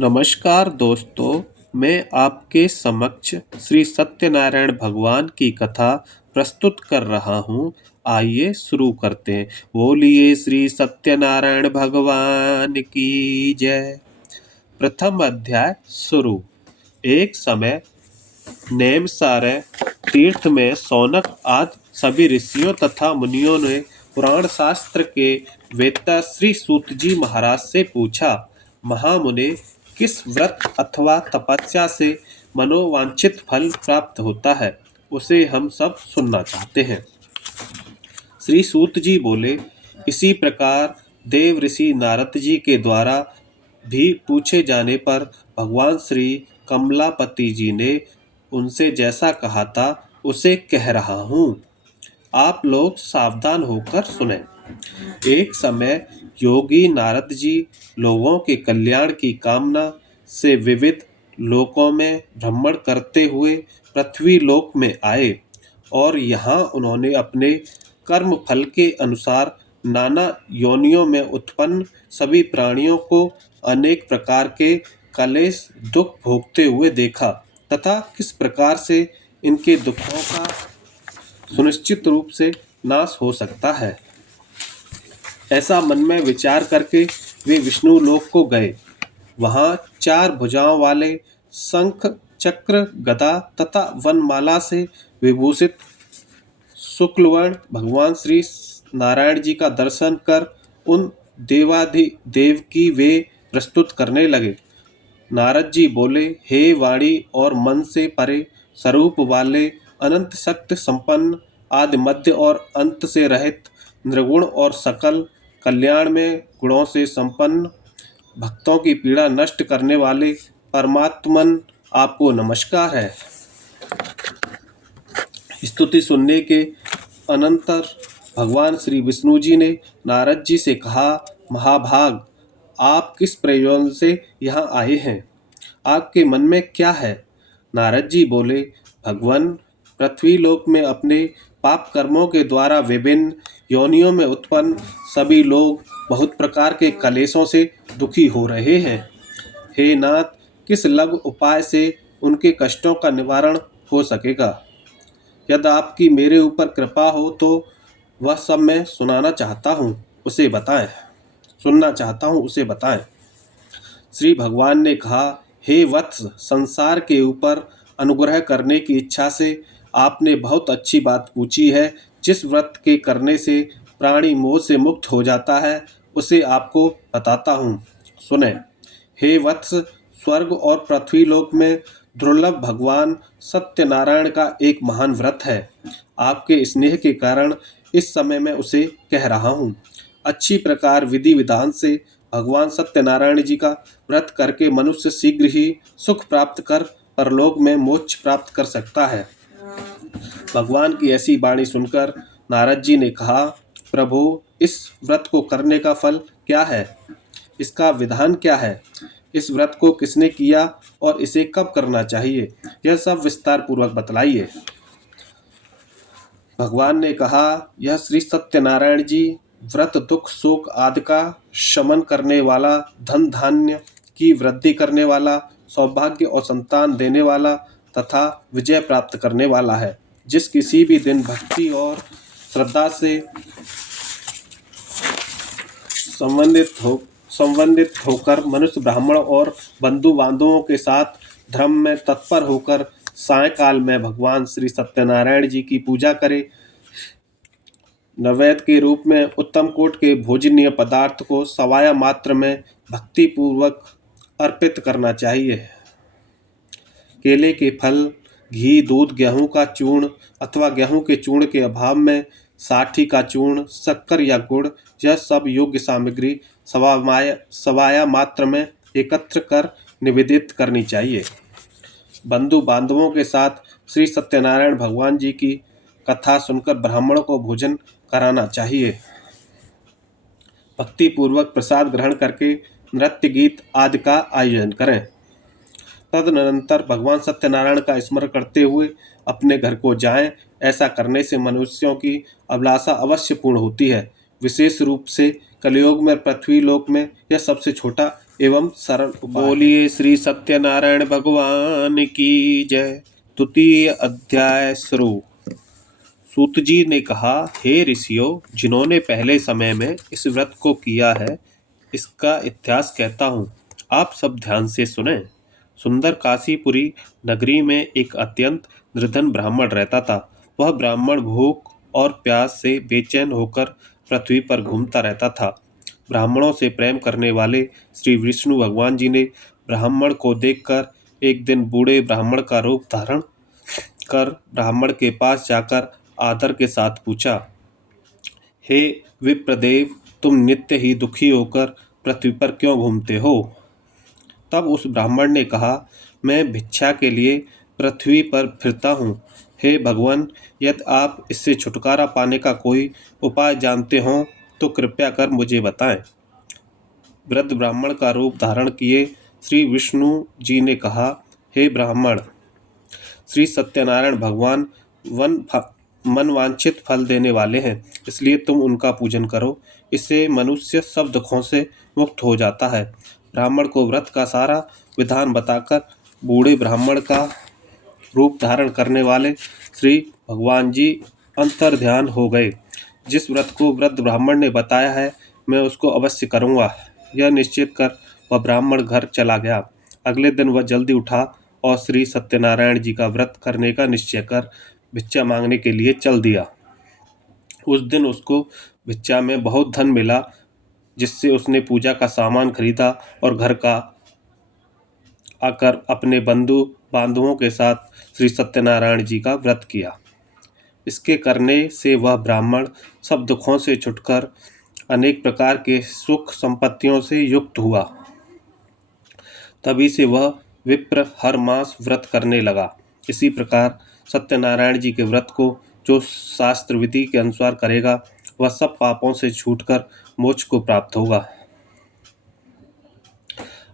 नमस्कार दोस्तों, मैं आपके समक्ष श्री सत्यनारायण भगवान की कथा प्रस्तुत कर रहा हूँ। आइए शुरू करते हैं। बोलिए श्री सत्यनारायण भगवान की जय। प्रथम अध्याय शुरू। एक समय नेमसारय तीर्थ में सौनक आदि सभी ऋषियों तथा मुनियों ने पुराण शास्त्र के वेत्ता श्री सूत जी महाराज से पूछा, महामुने, किस व्रत अथवा तपस्या से मनोवांछित फल प्राप्त होता है, उसे हम सब सुनना चाहते हैं। श्री सूत जी बोले, इसी प्रकार देव ऋषि नारद जी के द्वारा भी पूछे जाने पर भगवान श्री कमलापति जी ने उनसे जैसा कहा था उसे कह रहा हूँ। आप लोग सावधान होकर सुने। एक समय योगी नारद जी लोगों के कल्याण की कामना से विविध लोकों में भ्रमण करते हुए पृथ्वी लोक में आए और यहाँ उन्होंने अपने कर्म फल के अनुसार नाना योनियों में उत्पन्न सभी प्राणियों को अनेक प्रकार के कलेश दुख भोगते हुए देखा तथा किस प्रकार से इनके दुखों का सुनिश्चित रूप से नाश हो सकता है। ऐसा मन में विचार करके वे विष्णु लोक को गए। वहाँ 4 भुजाओं वाले शंख चक्र गदा तथा वनमाला से विभूषित शुक्लवर्ण भगवान श्री नारायण जी का दर्शन कर उन देवाधिदेव की वे प्रस्तुत करने लगे। नारद जी बोले, हे वाणी और मन से परे स्वरूप वाले, अनंत शक्ति संपन्न, आदि मध्य और अंत से रहित, निर्गुण और सकल कल्याण में गुणों से संपन्न, भक्तों की पीड़ा नष्ट करने वाले परमात्मन, आपको नमस्कार है। स्तुति सुनने के अनंतर भगवान श्री विष्णु जी ने नारद जी से कहा, महाभाग, आप किस प्रयोजन से यहाँ आए हैं? आपके मन में क्या है? नारद जी बोले, भगवान, पृथ्वी लोक में अपने पाप कर्मों के द्वारा विभिन्न योनियों में उत्पन्न सभी लोग बहुत प्रकार के कलेशों से दुखी हो रहे हैं। हे नाथ, किस लघु उपाय से उनके कष्टों का निवारण हो सकेगा? यदि आपकी मेरे ऊपर कृपा हो तो वह सब मैं सुनना चाहता हूँ, उसे बताएं। श्री भगवान ने कहा, हे वत्स, संसार के ऊपर अनुग्रह करने की इच्छा से आपने बहुत अच्छी बात पूछी है। जिस व्रत के करने से प्राणी मोह से मुक्त हो जाता है, उसे आपको बताता हूँ, सुने। हे वत्स, स्वर्ग और पृथ्वी लोक में दुर्लभ भगवान सत्यनारायण का एक महान व्रत है। आपके स्नेह के कारण इस समय मैं उसे कह रहा हूँ। अच्छी प्रकार विधि विधान से भगवान सत्यनारायण जी का व्रत करके मनुष्य शीघ्र ही सुख प्राप्त कर परलोक में मोक्ष प्राप्त कर सकता है। भगवान की ऐसी वाणी सुनकर नारद जी ने कहा, प्रभु, इस व्रत को करने का फल क्या है? इसका विधान क्या है? इस व्रत को किसने किया और इसे कब करना चाहिए? यह सब विस्तार पूर्वक बतलाइए। भगवान ने कहा, यह श्री सत्यनारायण जी व्रत दुख शोक आदि का शमन करने वाला, धन धान्य की वृद्धि करने वाला, सौभाग्य और संतान देने वाला तथा विजय प्राप्त करने वाला है। जिस किसी भी दिन भक्ति और श्रद्धा से संबंधित होकर मनुष्य ब्राह्मण और बंधु बांधवों के साथ धर्म में तत्पर होकर सायंकाल में भगवान श्री सत्यनारायण जी की पूजा करे, नैवेद्य के रूप में उत्तम कोट के भोजनीय पदार्थ को सवाया मात्र में भक्ति पूर्वक अर्पित करना चाहिए। केले के फल, घी, दूध, गेहूं का चूर्ण अथवा गेहूं के चूर्ण के अभाव में साठी का चूर्ण, शक्कर या गुड़, यह सब योग्य सामग्री सवाया मात्र में एकत्र कर निवेदित करनी चाहिए। बंधु बांधवों के साथ श्री सत्यनारायण भगवान जी की कथा सुनकर ब्राह्मणों को भोजन कराना चाहिए। भक्ति पूर्वक प्रसाद ग्रहण करके नृत्य गीत आदि का आयोजन करें। तदनंतर भगवान सत्यनारायण का स्मरण करते हुए अपने घर को जाएं। ऐसा करने से मनुष्यों की अभिलाषा अवश्य पूर्ण होती है। विशेष रूप से कलयुग में पृथ्वी लोक में यह सबसे छोटा एवं सरल उपाय। बोलिए श्री सत्यनारायण भगवान की जय। द्वितीय अध्याय शुरू। सूत जी ने कहा, हे ऋषियों, जिन्होंने पहले समय में इस व्रत को किया है, इसका इतिहास कहता हूँ, आप सब ध्यान से सुने। सुंदर काशीपुरी नगरी में एक अत्यंत निर्धन ब्राह्मण रहता था। वह ब्राह्मण भूख और प्यास से बेचैन होकर पृथ्वी पर घूमता रहता था। ब्राह्मणों से प्रेम करने वाले श्री विष्णु भगवान जी ने ब्राह्मण को देखकर एक दिन बूढ़े ब्राह्मण का रूप धारण कर ब्राह्मण के पास जाकर आदर के साथ पूछा, हे विप्रदेव, तुम नित्य ही दुखी होकर पृथ्वी पर क्यों घूमते हो? तब उस ब्राह्मण ने कहा, मैं भिक्षा के लिए पृथ्वी पर फिरता हूँ। हे भगवान, यदि आप इससे छुटकारा पाने का कोई उपाय जानते हो तो कृपया कर मुझे बताएं। वृद्ध ब्राह्मण का रूप धारण किए श्री विष्णु जी ने कहा, हे ब्राह्मण, श्री सत्यनारायण भगवान मनवांछित फल देने वाले हैं, इसलिए तुम उनका पूजन करो। इससे मनुष्य सब दुखों से मुक्त हो जाता है। ब्राह्मण को व्रत का सारा विधान बताकर बूढ़े ब्राह्मण का रूप धारण करने वाले श्री भगवान जी अंतर्ध्यान हो गए। जिस व्रत को वृद्ध ब्राह्मण ने बताया है, मैं उसको अवश्य करूँगा, यह निश्चित कर वह ब्राह्मण घर चला गया। अगले दिन वह जल्दी उठा और श्री सत्यनारायण जी का व्रत करने का निश्चय कर भिक्षा मांगने के लिए चल दिया। उस दिन उसको भिक्षा में बहुत धन मिला, जिससे उसने पूजा का सामान खरीदा और घर का आकर अपने बंधु बांधवों के साथ श्री सत्यनारायण जी का व्रत किया। इसके करने से वह ब्राह्मण सब दुखों से छुटकर अनेक प्रकार के सुख संपत्तियों से युक्त हुआ। तभी से वह विप्र हर मास व्रत करने लगा। इसी प्रकार सत्यनारायण जी के व्रत को जो शास्त्र विधि के अनुसार करेगा, वह सब पापों से छूटकर मोक्ष को प्राप्त होगा।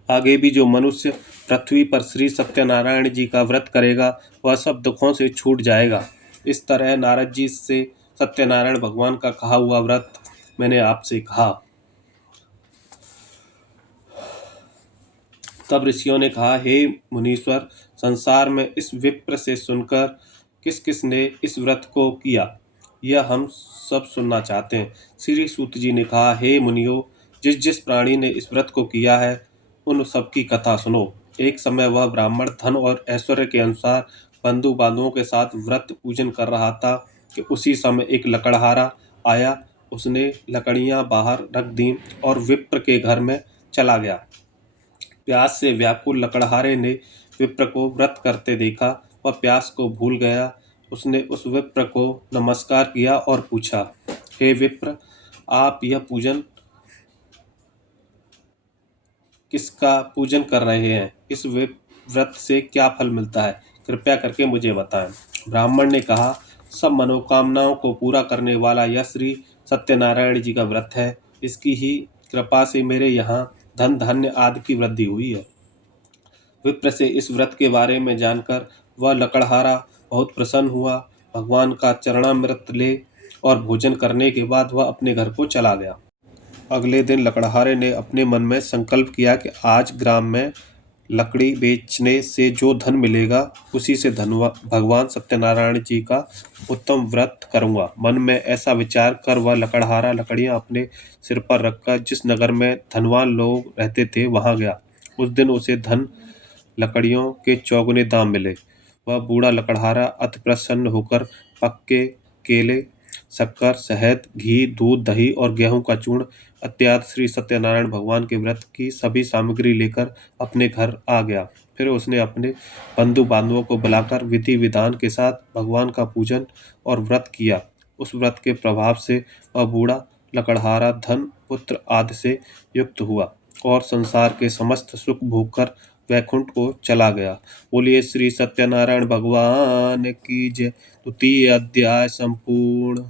आगे भी जो मनुष्य पृथ्वी पर श्री सत्यनारायण जी का व्रत करेगा, वह सब दुखों से छूट जाएगा। इस तरह नारद जी से सत्यनारायण भगवान का कहा हुआ व्रत मैंने आपसे कहा। तब ऋषियों ने कहा, हे मुनीश्वर, संसार में इस विप्र से सुनकर किस किस ने इस व्रत को किया, यह हम सब सुनना चाहते हैं। श्री सूत जी ने कहा, हे मुनियों, जिस जिस प्राणी ने इस व्रत को किया है, उन सबकी कथा सुनो। एक समय वह ब्राह्मण धन और ऐश्वर्य के अनुसार बंधु बांधवों के साथ व्रत पूजन कर रहा था कि उसी समय एक लकड़हारा आया। उसने लकड़ियां बाहर रख दी और विप्र के घर में चला गया। प्यास से व्याकुल लकड़हारे ने विप्र को व्रत करते देखा। वह प्यास को भूल गया। उसने उस विप्र को नमस्कार किया और पूछा, हे विप्र, आप यह पूजन किसका पूजन कर रहे हैं? इस व्रत से क्या फल मिलता है? कृपया करके मुझे बताएं। ब्राह्मण ने कहा, सब मनोकामनाओं को पूरा करने वाला यह श्री सत्यनारायण जी का व्रत है। इसकी ही कृपा से मेरे यहाँ धन धान्य आदि की वृद्धि हुई है। विप्र से इस व्रत के बारे में जानकर वह लकड़हारा बहुत प्रसन्न हुआ। भगवान का चरणामृत ले और भोजन करने के बाद वह अपने घर को चला गया। अगले दिन लकड़हारे ने अपने मन में संकल्प किया कि आज ग्राम में लकड़ी बेचने से जो धन मिलेगा, उसी से भगवान सत्यनारायण जी का उत्तम व्रत करूंगा। मन में ऐसा विचार कर वह लकड़हारा लकड़ियां अपने सिर पर रखकर जिस नगर में धनवान लोग रहते थे वहां गया। उस दिन उसे धन लकड़ियों के चौगुने दाम मिले। वह बूढ़ा लकड़हारा अति प्रसन्न होकर पक्के केले, शक्कर, शहद, घी, दूध, दही और गेहूं का चूर्ण इत्यादि श्री सत्यनारायण भगवान के व्रत की सभी सामग्री लेकर अपने घर आ गया। फिर उसने अपने बंधु बांधवों को बुलाकर विधि विधान के साथ भगवान का पूजन और व्रत किया। उस व्रत के प्रभाव से वह बूढ़ा लकड़हारा धन, पुत्र आदि से युक्त हुआ और संसार के समस्त सुख भोग कर वैकुंठ को चला गया। बोलिए श्री सत्यनारायण भगवान की जय। द्वितीय अध्याय संपूर्ण।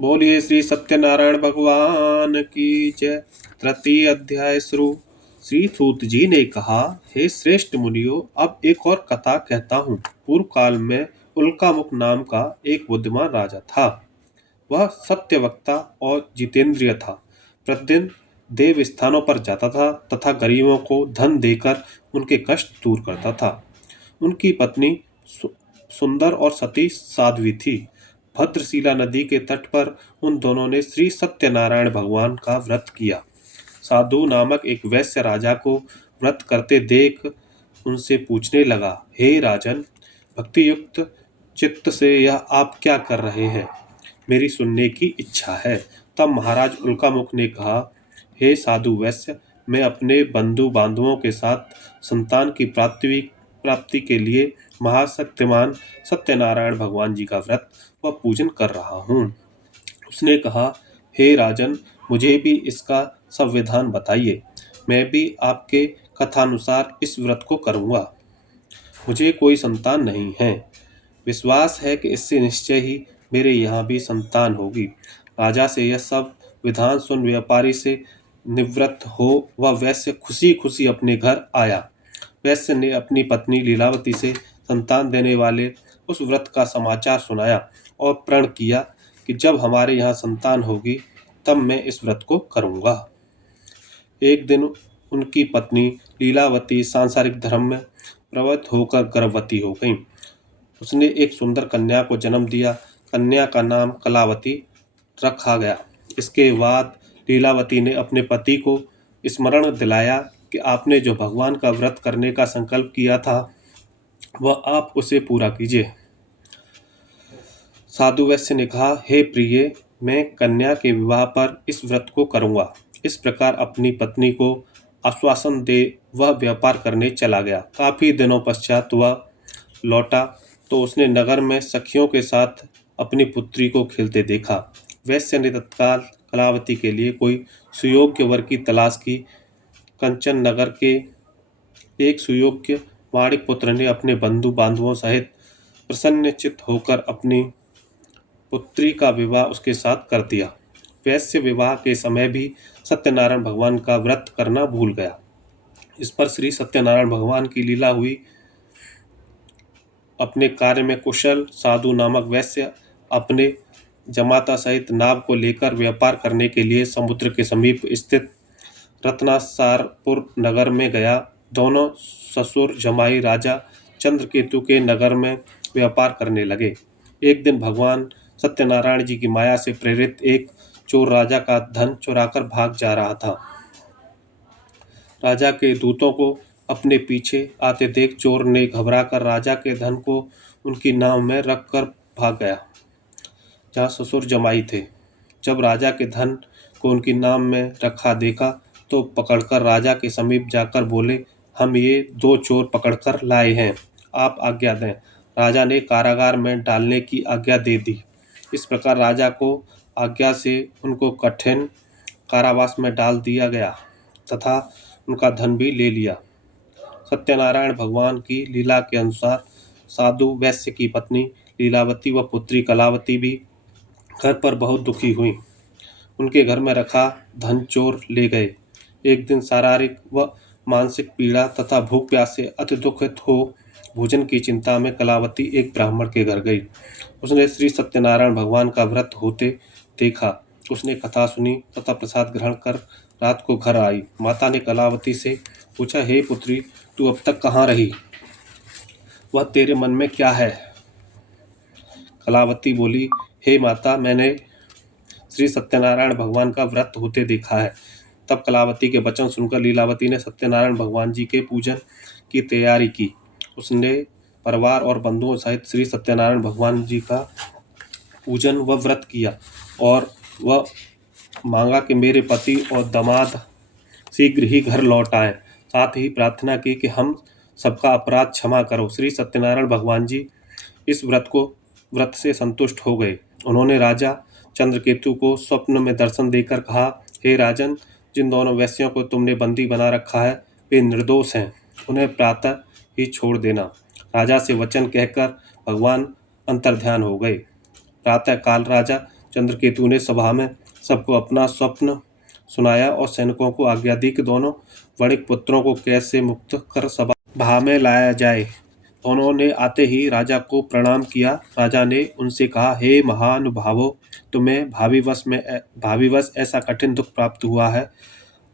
बोलिए श्री सत्यनारायण भगवान की जय। तृतीय अध्याय शुरू। श्री सूत जी ने कहा, हे श्रेष्ठ मुनियों, अब एक और कथा कहता हूँ। पूर्व काल में उल्कामुख नाम का एक बुद्धिमान राजा था। वह सत्यवक्ता और जितेंद्रिय था। प्रतिदिन देव स्थानों पर जाता था तथा गरीबों को धन देकर उनके कष्ट दूर करता था। उनकी पत्नी सुंदर और सती साध्वी थी। भद्रशिला नदी के तट पर उन दोनों ने श्री सत्यनारायण भगवान का व्रत किया। साधु नामक एक वैश्य राजा को व्रत करते देख उनसे पूछने लगा, हे राजन, भक्ति युक्त चित्त से यह आप क्या कर रहे हैं? मेरी सुनने की इच्छा है। तब महाराज उल्कामुख ने कहा, हे साधु वैश्य, मैं अपने बंधु बांधवों के साथ संतान की प्राप्ति के लिए महाशक्तिमान सत्यनारायण भगवान जी का व्रत व पूजन कर रहा हूँ। उसने कहा, हे राजन, मुझे भी इसका संविधान बताइए। मैं भी आपके कथानुसार इस व्रत को करूँगा। मुझे कोई संतान नहीं है। विश्वास है कि इससे निश्चय ही मेरे यहाँ भी संतान होगी। राजा से यह सब विधान सुन व्यापारी से निवृत्त हो वह वैश्य खुशी खुशी अपने घर आया। वैश्य ने अपनी पत्नी लीलावती से संतान देने वाले उस व्रत का समाचार सुनाया और प्रण किया कि जब हमारे यहाँ संतान होगी तब मैं इस व्रत को करूँगा। एक दिन उनकी पत्नी लीलावती सांसारिक धर्म में प्रवृत्त होकर गर्भवती हो गई। उसने एक सुंदर कन्या को जन्म दिया। कन्या का नाम कलावती रखा गया। इसके बाद लीलावती ने अपने पति को स्मरण दिलाया कि आपने जो भगवान का व्रत करने का संकल्प किया था वह आप उसे पूरा कीजिए। साधु वैश्य ने कहा, हे प्रिय, मैं कन्या के विवाह पर इस व्रत को करूँगा। इस प्रकार अपनी पत्नी को आश्वासन दे वह व्यापार करने चला गया। काफ़ी दिनों पश्चात वह लौटा तो उसने नगर में सखियों के साथ अपनी पुत्री को खेलते देखा। वैश्य ने तत्काल कलावती के लिए कोई सुयोग्य वर की तलाश की। कंचन नगर के एक सुयोग्य वाणिक पुत्र ने अपने बंधु बांधवों सहित प्रसन्नचित्त होकर अपनी पुत्री का विवाह उसके साथ कर दिया। वैश्य विवाह के समय भी सत्यनारायण भगवान का व्रत करना भूल गया। इस पर श्री सत्यनारायण भगवान की लीला हुई। अपने कार्य में कुशल साधु नामक वैश्य अपने जमाता सहित नाव को लेकर व्यापार करने के लिए समुद्र के समीप स्थित रत्नासारपुर नगर में गया। दोनों ससुर जमाई राजा चंद्रकेतु के नगर में व्यापार करने लगे। एक दिन भगवान सत्यनारायण जी की माया से प्रेरित एक चोर राजा का धन चुराकर भाग जा रहा था। राजा के दूतों को अपने पीछे आते देख चोर ने घबराकर राजा के धन को उनकी नाव में रखकर भाग गया, जहाँ ससुर जमाई थे। जब राजा के धन को उनकी नाव में रखा देखा तो पकड़कर राजा के समीप जाकर बोले, हम ये दो चोर पकड़कर लाए हैं, आप आज्ञा दें। राजा ने कारागार में डालने की आज्ञा दे दी। इस प्रकार राजा को आज्ञा से उनको कठिन कारावास में डाल दिया गया तथा उनका धन भी ले लिया। सत्यनारायण भगवान की लीला के अनुसार साधु वैश्य की पत्नी लीलावती व पुत्री कलावती भी घर पर बहुत दुखी हुई। उनके घर में रखा धन चोर ले गए। एक दिन शारीरिक व मानसिक पीड़ा तथा भूख प्यास से अति दुखित हो भोजन की चिंता में कलावती एक ब्राह्मण के घर गई। उसने श्री सत्यनारायण भगवान का व्रत होते देखा। उसने कथा सुनी तथा प्रसाद ग्रहण कर रात को घर आई। माता ने कलावती से पूछा, हे पुत्री, तू अब तक कहाँ रही? वह तेरे मन में क्या है? कलावती बोली, हे माता, मैंने श्री सत्यनारायण भगवान का व्रत होते देखा है। तब कलावती के वचन सुनकर लीलावती ने सत्यनारायण भगवान जी के पूजन की तैयारी की। उसने परिवार और बंधुओं सहित श्री सत्यनारायण भगवान जी का पूजन व व्रत किया और वह मांगा कि मेरे पति और दामाद शीघ्र ही घर लौट आएं। साथ ही प्रार्थना की कि हम सबका अपराध क्षमा करो। श्री सत्यनारायण भगवान जी इस व्रत से संतुष्ट हो गए। उन्होंने राजा चंद्रकेतु को स्वप्न में दर्शन देकर कहा, हे राजन, जिन दोनों वैश्यों को तुमने बंदी बना रखा है वे निर्दोष हैं, उन्हें प्रातः ही छोड़ देना। राजा से वचन कहकर भगवान अंतर्ध्यान हो गए। प्रातः काल राजा चंद्रकेतु ने सभा में सबको अपना स्वप्न सुनाया और सैनिकों को आज्ञा दी कि दोनों वणिक पुत्रों को कैद से मुक्त कर सभा में लाया जाए। दोनों ने आते ही राजा को प्रणाम किया। राजा ने उनसे कहा, हे महानुभावों, तुम्हें भाविवश ऐसा कठिन दुख प्राप्त हुआ है।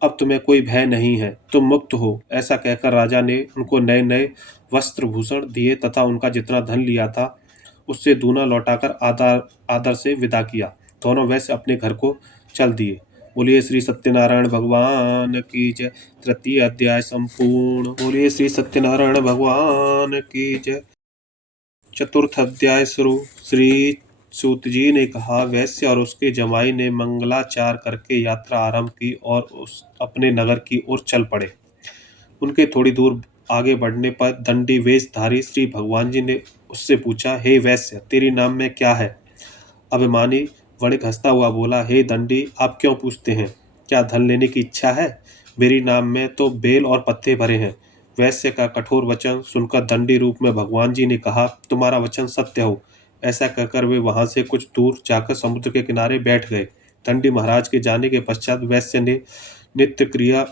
अब तुम्हें कोई भय नहीं है, तुम मुक्त हो। ऐसा कहकर राजा ने उनको नए नए वस्त्र भूषण दिए तथा उनका जितना धन लिया था उससे दूना लौटाकर आदर आदर से विदा किया। दोनों वैश्य अपने घर को चल दिए। बोलिए श्री सत्यनारायण भगवान की जय। तृतीय अध्याय संपूर्ण। बोलिए श्री सत्यनारायण भगवान की जय। चतुर्थ अध्याय शुरू। श्री सूत जी ने कहा, वैश्य और उसके जमाई ने मंगलाचार करके यात्रा आरंभ की और उस अपने नगर की ओर चल पड़े। उनके थोड़ी दूर आगे बढ़ने पर दंडी वेशधारी श्री भगवान जी ने उससे पूछा, हे वैश्य, तेरी नाम में क्या है? अभिमानी वणिक हंसता हुआ बोला, हे दंडी, आप क्यों पूछते हैं? क्या धन लेने की इच्छा है? मेरी नाम में तो बेल और पत्ते भरे हैं। वैश्य का कठोर वचन सुनकर दंडी रूप में भगवान जी ने कहा, तुम्हारा वचन सत्य हो। ऐसा कहकर वे वहां से कुछ दूर जाकर समुद्र के किनारे बैठ गए। दंडी महाराज के जाने के पश्चात वैश्य ने नित्य क्रिया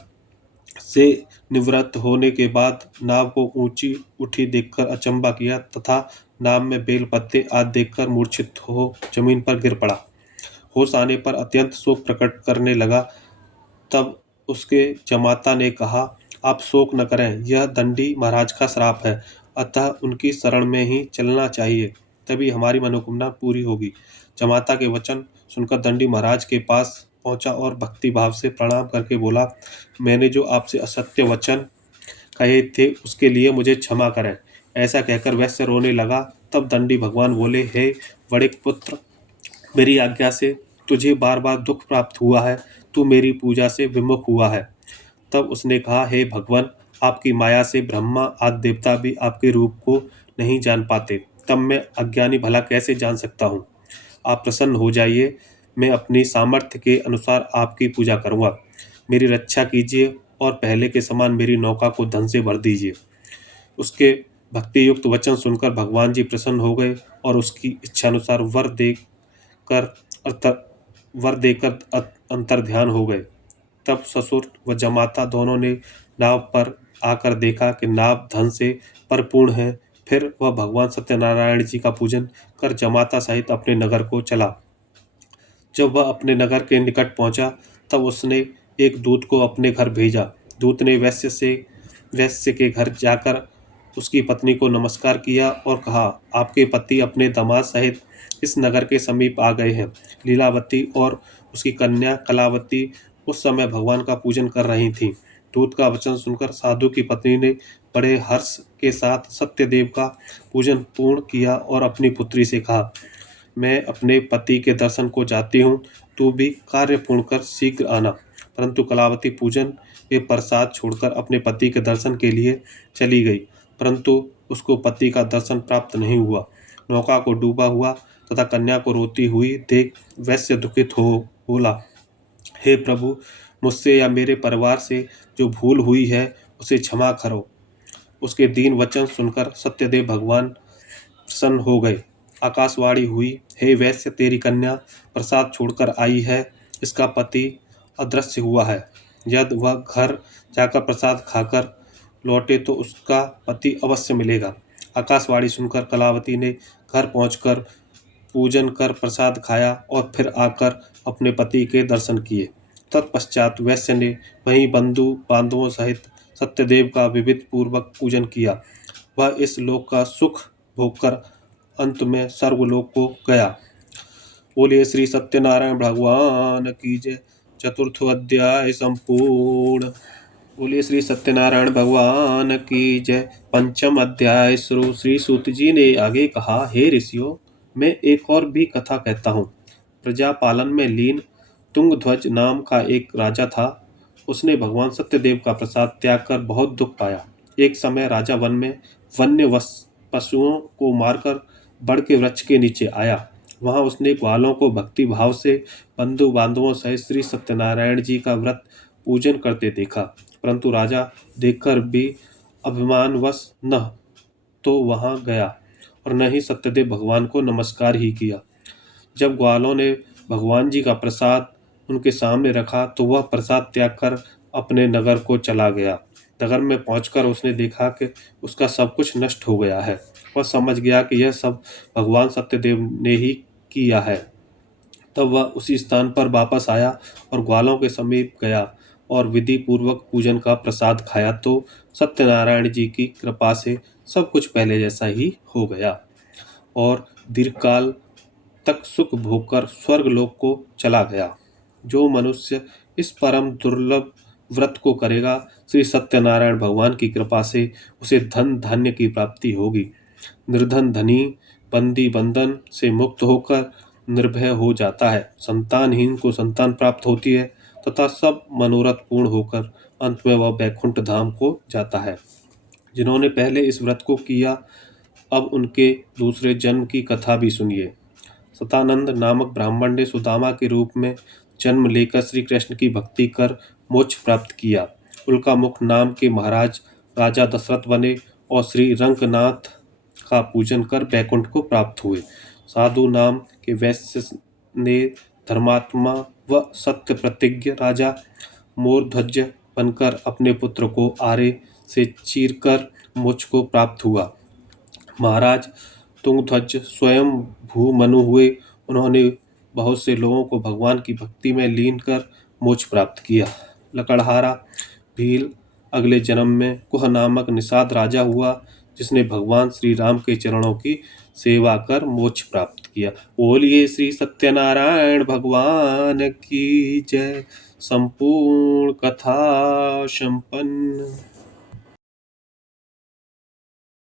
से निवृत्त होने के बाद नाव को ऊंची उठी देखकर अचंबा किया तथा नाव में बेल पत्ते आदि देखकर मूर्छित हो जमीन पर गिर पड़ा। होश आने पर अत्यंत शोक प्रकट करने लगा। तब उसके जमाता ने कहा, आप शोक न करें, यह दंडी महाराज का श्राप है, अतः उनकी शरण में ही चलना चाहिए, तभी हमारी मनोकामना पूरी होगी। जमाता के वचन सुनकर दंडी महाराज के पास पहुंचा और भक्ति भाव से प्रणाम करके बोला, मैंने जो आपसे असत्य वचन कहे थे उसके लिए मुझे क्षमा करें। ऐसा कहकर वैश्य रोने लगा। तब दंडी भगवान बोले, हे वणिक पुत्र, मेरी आज्ञा से तुझे बार बार दुख प्राप्त हुआ है, तू मेरी पूजा से विमुख हुआ है। तब उसने कहा, हे भगवान, आपकी माया से ब्रह्मा आदि देवता भी आपके रूप को नहीं जान पाते, तब मैं अज्ञानी भला कैसे जान सकता हूँ? आप प्रसन्न हो जाइए, मैं अपनी सामर्थ्य के अनुसार आपकी पूजा करूँगा। मेरी रक्षा कीजिए और पहले के समान मेरी नौका को धन से भर दीजिए। उसके भक्ति युक्त वचन सुनकर भगवान जी प्रसन्न हो गए और उसकी इच्छानुसार कर वर देकर अंतर्ध्यान हो गए। तब ससुर व जमाता दोनों ने नाव पर आकर देखा कि नाव धन से परिपूर्ण है। फिर वह भगवान सत्यनारायण जी का पूजन कर जमाता सहित अपने नगर को चला। जब वह अपने नगर के निकट पहुंचा तब उसने एक दूत को अपने घर भेजा। दूत ने वैश्य के घर जाकर उसकी पत्नी को नमस्कार किया और कहा, आपके पति अपने दामाद सहित इस नगर के समीप आ गए हैं। लीलावती और उसकी कन्या कलावती उस समय भगवान का पूजन कर रही थीं। दूत का वचन सुनकर साधु की पत्नी ने बड़े हर्ष के साथ सत्यदेव का पूजन पूर्ण किया और अपनी पुत्री से कहा, मैं अपने पति के दर्शन को जाती हूँ, तू भी कार्य पूर्ण कर शीघ्र आना। परंतु कलावती पूजन वे प्रसाद छोड़कर अपने पति के दर्शन के लिए चली गई, परंतु उसको पति का दर्शन प्राप्त नहीं हुआ। नौका को डूबा हुआ तथा कन्या को रोती हुई देख वैश्य दुखित हो बोला, हे प्रभु, मुझसे या मेरे परिवार से जो भूल हुई है उसे क्षमा करो। उसके दीन वचन सुनकर सत्यदेव भगवान प्रसन्न हो गए। आकाशवाणी हुई, हे वैश्य, तेरी कन्या प्रसाद छोड़कर आई है, इसका पति अदृश्य हुआ है। यदि वह घर जाकर प्रसाद खाकर लौटे तो उसका पति अवश्य मिलेगा। आकाशवाणी सुनकर कलावती ने घर पहुंचकर पूजन कर प्रसाद खाया और फिर आकर अपने पति के दर्शन किए। तत्पश्चात वैश्य ने वहीं बंधु बांधवों सहित सत्यदेव का विविध पूर्वक पूजन किया। वह इस लोक का सुख भोगकर अंत में सर्वलोक को गया। बोलिए श्री सत्यनारायण भगवान की जय। चतुर्थ अध्याय संपूर्ण। बोलिए श्री सत्यनारायण भगवान की जय। पंचम अध्याय शुरू। श्री सूत जी ने आगे कहा, हे ऋषियों, मैं एक और भी कथा कहता हूँ। प्रजा पालन में लीन तुंगध्वज नाम का एक राजा था। उसने भगवान सत्यदेव का प्रसाद त्याग कर बहुत दुख पाया। एक समय राजा वन में पशुओं को मारकर बड़ के वृक्ष के नीचे आया। वहां उसने ग्वालों को भक्ति भाव से बंधु बांधवों सहित श्री सत्यनारायण जी का व्रत पूजन करते देखा, परंतु राजा देखकर भी अभिमानवश न तो वहां गया और न ही सत्यदेव भगवान को नमस्कार ही किया। जब ग्वालों ने भगवान जी का प्रसाद उनके सामने रखा तो वह प्रसाद त्याग कर अपने नगर को चला गया। नगर में पहुंचकर उसने देखा कि उसका सब कुछ नष्ट हो गया है। वह समझ गया कि यह सब भगवान सत्यदेव ने ही किया है। तब वह उसी स्थान पर वापस आया और ग्वालों के समीप गया। और विधि पूर्वक पूजन का प्रसाद खाया तो सत्यनारायण जी की कृपा से सब कुछ पहले जैसा ही हो गया और दीर्घकाल तक सुख भोगकर स्वर्गलोक को चला गया। जो मनुष्य इस परम दुर्लभ व्रत को करेगा, श्री सत्यनारायण भगवान की कृपा से उसे धन धान्य की प्राप्ति होगी। निर्धन धनी बंदी बंधन से मुक्त होकर निर्भय हो जाता है। संतानहीन को संतान प्राप्त होती है तथा सब मनोरथ पूर्ण होकर अंत में वह बैकुंठ धाम को जाता है। जिन्होंने पहले इस व्रत को किया, अब उनके दूसरे जन्म की कथा भी सुनिए। सतानंद नामक ब्राह्मण ने सुदामा के रूप में जन्म लेकर श्री कृष्ण की भक्ति कर मोक्ष प्राप्त किया। उल्कामुख नाम के महाराज राजा दशरथ बने और श्री रंगनाथ का पूजन कर बैकुंठ को प्राप्त हुए। साधु नाम के वैश्य ने धर्मात्मा व सत्य प्रतिज्ञ राजा मोरध्वज बनकर अपने पुत्र को आरे से चीरकर मोक्ष को प्राप्त हुआ। महाराज तुंगध्वज स्वयं भूमनु हुए। उन्होंने बहुत से लोगों को भगवान की भक्ति में लीन कर मोक्ष प्राप्त किया। लकड़हारा भील अगले जन्म में कुह नामक निषाद राजा हुआ, जिसने भगवान श्री राम के चरणों की सेवा कर मोक्ष प्राप्त किया। बोलिए श्री सत्यनारायण भगवान की जय। संपूर्ण कथा संपन्न।